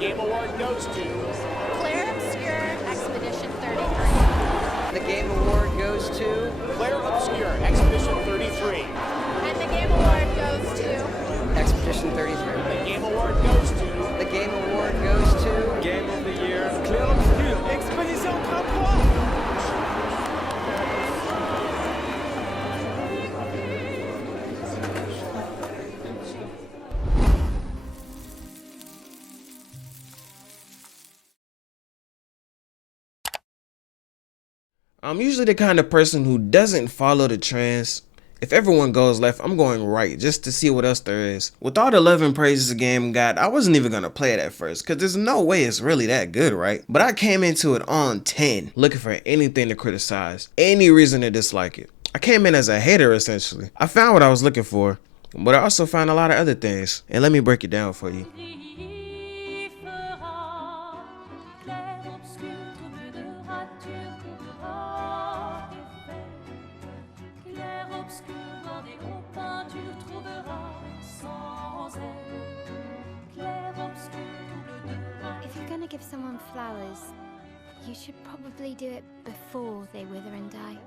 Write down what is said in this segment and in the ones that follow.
Game Award goes to Player Obscure Expedition 33. The Game Award goes to Player Obscure Expedition 33. And the Game Award goes to Expedition 33. The Game Award goes to The Game Award goes to Game of the Year, Clair Obscur, Expédition 33. I'm usually the kind of person who doesn't follow the trends. If everyone goes left, I'm going right just to see what else there is. With all the love and praises the game got, I wasn't even gonna play it at first, cause there's no way it's really that good, right? But I came into it on 10, looking for anything to criticize, any reason to dislike it. I came in as a hater essentially. I found what I was looking for, but I also found a lot of other things, and let me break it down for you. If you're gonna give someone flowers, you should probably do it before they wither and die.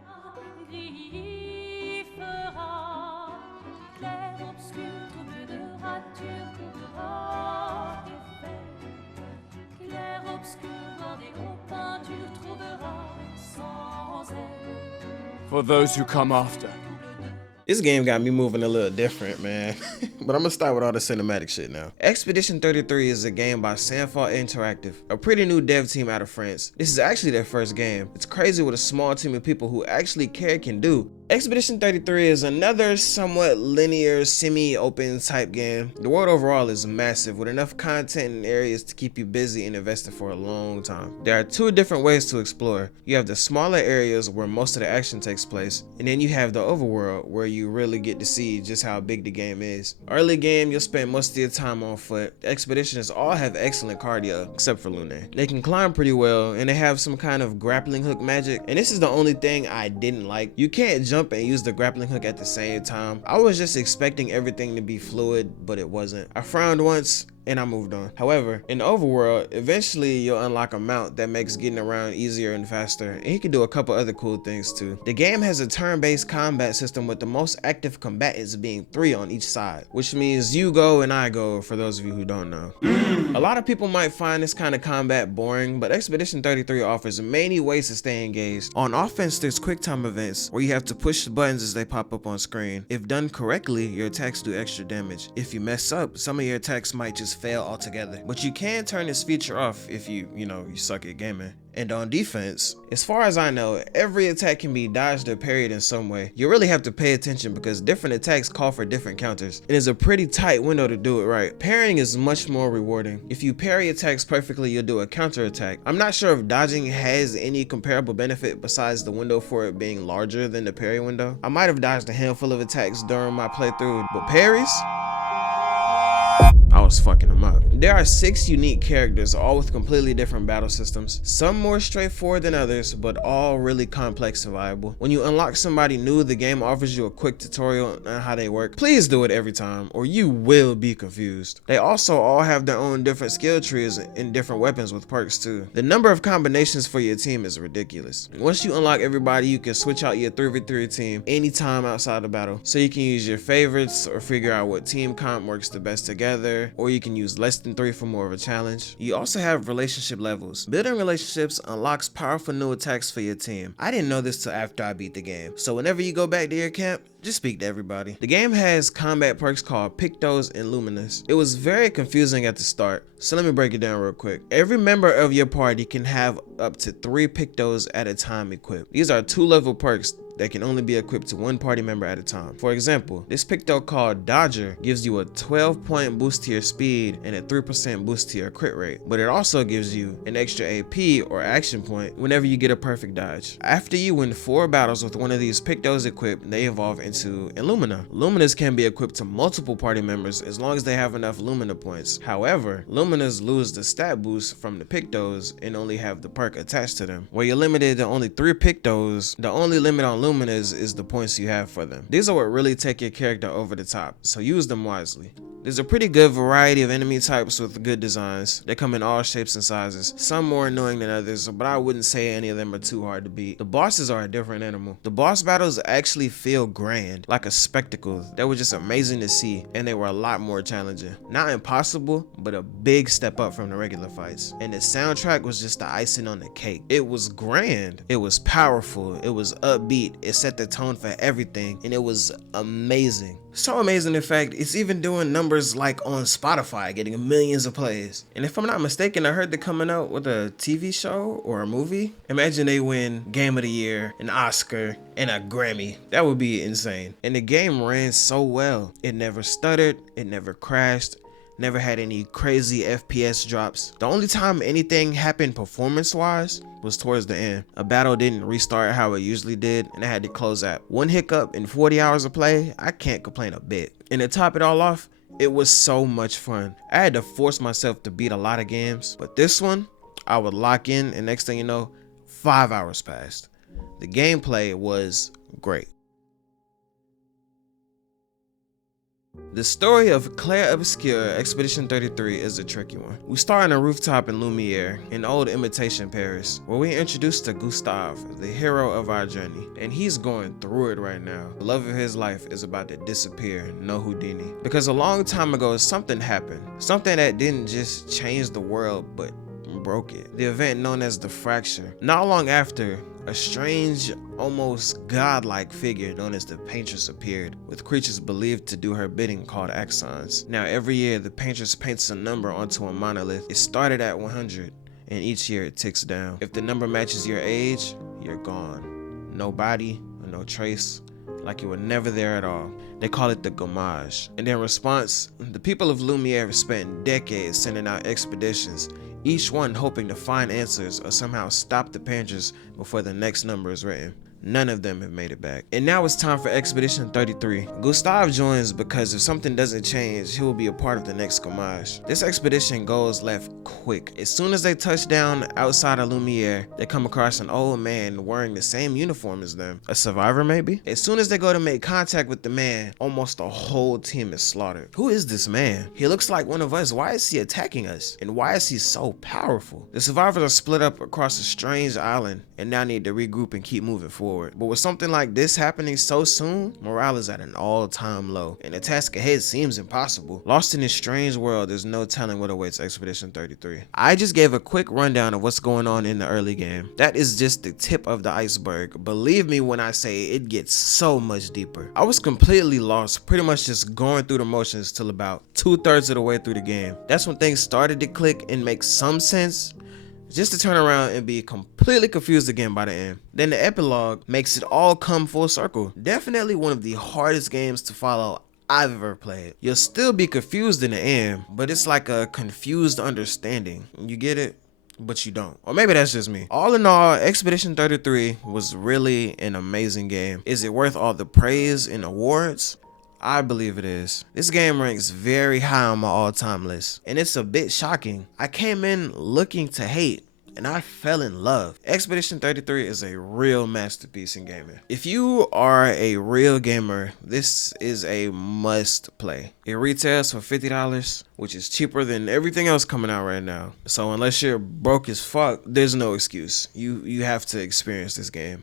For those who come after. This game got me moving a little different, man. But I'm gonna start with all the cinematic shit now. Expedition 33 is a game by Sandfall Interactive, a pretty new dev team out of France. This is actually their first game. It's crazy what a small team of people who actually care can do. Expedition 33 is another somewhat linear, semi-open type game. The world overall is massive with enough content and areas to keep you busy and invested for a long time. There are two different ways to explore. You have the smaller areas where most of the action takes place, and then you have the overworld where you really get to see just how big the game is. Early game, you'll spend most of your time on foot. The expeditions all have excellent cardio, except for Lune. They can climb pretty well, and they have some kind of grappling hook magic, and this is the only thing I didn't like. You can't jump and use the grappling hook at the same time. I was just expecting everything to be fluid, but it wasn't. I frowned once and I moved on. However, in the overworld, eventually you'll unlock a mount that makes getting around easier and faster, and you can do a couple other cool things too. The game has a turn-based combat system with the most active combatants being 3 on each side, which means you go and I go for those of you who don't know. A lot of people might find this kind of combat boring, but Expedition 33 offers many ways to stay engaged. On offense, there's quick time events where you have to push the buttons as they pop up on screen. If done correctly, your attacks do extra damage. If you mess up, some of your attacks might just fail altogether, but you can turn this feature off if you suck at gaming. And on defense, as far as I know, every attack can be dodged or parried in some way. You really have to pay attention because different attacks call for different counters. It is a pretty tight window to do it right. Parrying is much more rewarding. If you parry attacks perfectly, you'll do a counter attack. I'm not sure if dodging has any comparable benefit besides the window for it being larger than the parry window. I might have dodged a handful of attacks during my playthrough, but parries? I was fucking them up. There are 6 unique characters, all with completely different battle systems. Some more straightforward than others, but all really complex and viable. When you unlock somebody new, the game offers you a quick tutorial on how they work. Please do it every time, or you will be confused. They also all have their own different skill trees and different weapons with perks too. The number of combinations for your team is ridiculous. Once you unlock everybody, you can switch out your 3v3 team anytime outside the battle. So you can use your favorites or figure out what team comp works the best together, or you can use less than 3 for more of a challenge. You also have relationship levels. Building relationships unlocks powerful new attacks for your team. I didn't know this till after I beat the game. So whenever you go back to your camp, just speak to everybody. The game has combat perks called Pictos and Luminous. It was very confusing at the start, so let me break it down real quick. Every member of your party can have up to 3 Pictos at a time equipped. These are 2-level perks that can only be equipped to 1 party member at a time. For example, this Picto called Dodger gives you a 12-point boost to your speed and a 3% boost to your crit rate, but it also gives you an extra AP or action point whenever you get a perfect dodge. After you win 4 battles with one of these Pictos equipped, they evolve into Illumina. Luminas can be equipped to multiple party members as long as they have enough Lumina points. However, Luminas lose the stat boost from the Pictos and only have the perk attached to them. Where you're limited to only 3 Pictos, the only limit on luminas is the points you have for them. These are what really take your character over the top, so use them wisely. There's a pretty good variety of enemy types with good designs. They come in all shapes and sizes, some more annoying than others, but I wouldn't say any of them are too hard to beat. The bosses are a different animal. The boss battles actually feel grand, like a spectacle. They were just amazing to see, and they were a lot more challenging. Not impossible, but a big step up from the regular fights. And the soundtrack was just the icing on the cake. It was grand, it was powerful, it was upbeat, it set the tone for everything, and it was amazing. So amazing, in fact, it's even doing numbers like on Spotify, getting millions of plays. And if I'm not mistaken, I heard they're coming out with a TV show or a movie. Imagine they win Game of the Year, an Oscar, and a Grammy. That would be insane. And the game ran so well. It never stuttered, it never crashed, never had any crazy FPS drops. The only time anything happened performance-wise was towards the end. A battle didn't restart how it usually did, and I had to close out. One hiccup in 40 hours of play, I can't complain a bit. And to top it all off, it was so much fun. I had to force myself to beat a lot of games, but this one, I would lock in, and next thing you know, 5 hours passed. The gameplay was great. The story of Clair Obscure Expedition 33 is a tricky one. We start on a rooftop in Lumiere, in old imitation Paris, where we are introduced to Gustave, the hero of our journey, and he's going through it right now. The love of his life is about to disappear, no Houdini. Because a long time ago, something happened. Something that didn't just change the world, but broke it. The event known as the Fracture. Not long after, a strange, almost godlike figure known as the Paintress appeared, with creatures believed to do her bidding called axons. Now every year, the Paintress paints a number onto a monolith. It started at 100, and each year it ticks down. If the number matches your age, you're gone. No body, or no trace, like you were never there at all. They call it the gommage. And in response, the people of Lumiere have spent decades sending out expeditions, each one hoping to find answers or somehow stop the Paintress before the next number is written. None of them have made it back. And now it's time for Expedition 33. Gustave joins because if something doesn't change, he will be a part of the next gommage. This expedition goes left quick. As soon as they touch down outside of Lumiere, they come across an old man wearing the same uniform as them. A survivor, maybe? As soon as they go to make contact with the man, almost the whole team is slaughtered. Who is this man? He looks like one of us. Why is he attacking us? And why is he so powerful? The survivors are split up across a strange island and now need to regroup and keep moving forward. But with something like this happening so soon, morale is at an all-time low, and the task ahead seems impossible. Lost in this strange world, there's no telling what awaits Expedition 33. I just gave a quick rundown of what's going on in the early game. That is just the tip of the iceberg. Believe me when I say it gets so much deeper. I was completely lost, pretty much just going through the motions till about 2/3 of the way through the game. That's when things started to click and make some sense, just to turn around and be completely confused again by the end. Then the epilogue makes it all come full circle. Definitely one of the hardest games to follow I've ever played. You'll still be confused in the end, but it's like a confused understanding. You get it? But you don't. Or maybe that's just me. All in all, Expedition 33 was really an amazing game. Is it worth all the praise and awards? I believe it is. This game ranks very high on my all-time list, and it's a bit shocking. I came in looking to hate, and I fell in love. Expedition 33 is a real masterpiece in gaming. If you are a real gamer, this is a must play. It retails for $50, which is cheaper than everything else coming out right now. So unless you're broke as fuck, there's no excuse. You have to experience this game.